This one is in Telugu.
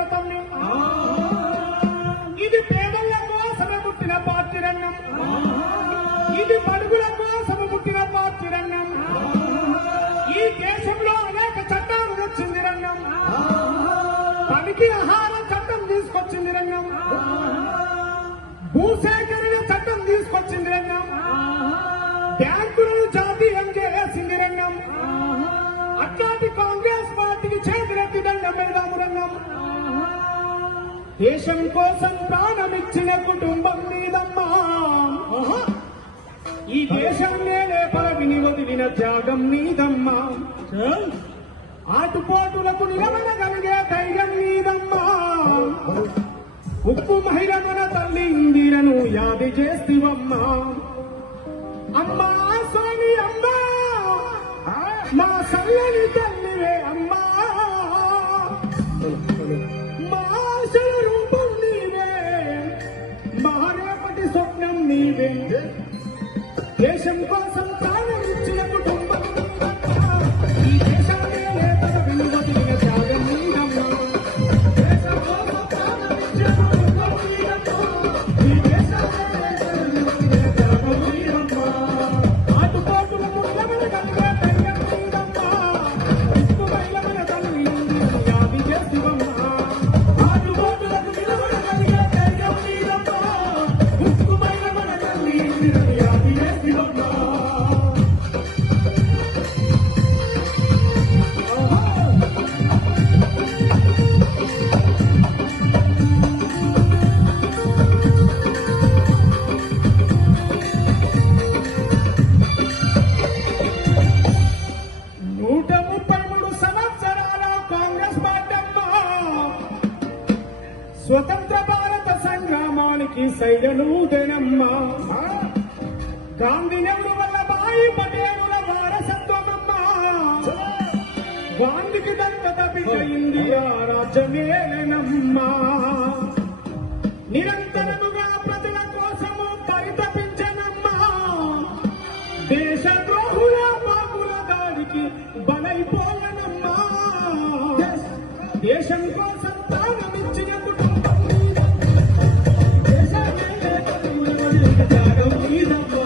పర్వతం ఇది పేదల కోసమే పుట్టిన పాత్రన్నం ఇది బడుగుల కోసం పుట్టిన పాత్రన్నం ఈ దేశంలో అనేక చట్టాలు వచ్చింది రంగం. పనికి ఆహార చట్టం తీసుకొచ్చింది రంగం. భూసేకరణ చట్టం తీసుకొచ్చింది రంగం. బ్యాంకులు దేశం కోసం ప్రాణమిచ్చిన కుటుంబం నీదమ్మా ఈ దేశం నేనే పరవిని వదిలిన త్యాగం నీదమ్మా ఆటుపోటులకు నిలవనగలిగే ధైర్యం నీదమ్మా ఉప్పు మహిళ మన తల్లి ఇందిరను యాది చేస్తివమ్మా. అమ్మా సోని అమ్మా. మా సల్లని తల్లివే అమ్మా. నీవే. దేశం కోసం స్వతంత్ర భారత సంగ్రామానికి శైలనూతనమ్మా గాంధీ నెహ్రూ వల్లభాయి పటేలుల వారసత్వమమ్మా? గాంధీకి దత్తత బిడ్డ ఇండియా రాజ్యమేనమ్మా నిరంతరముగా ప్రజల కోసము పరితపించనమ్మా. దేశ ద్రోహుల బాబుల దాడికి దేశం కోసం Thank you.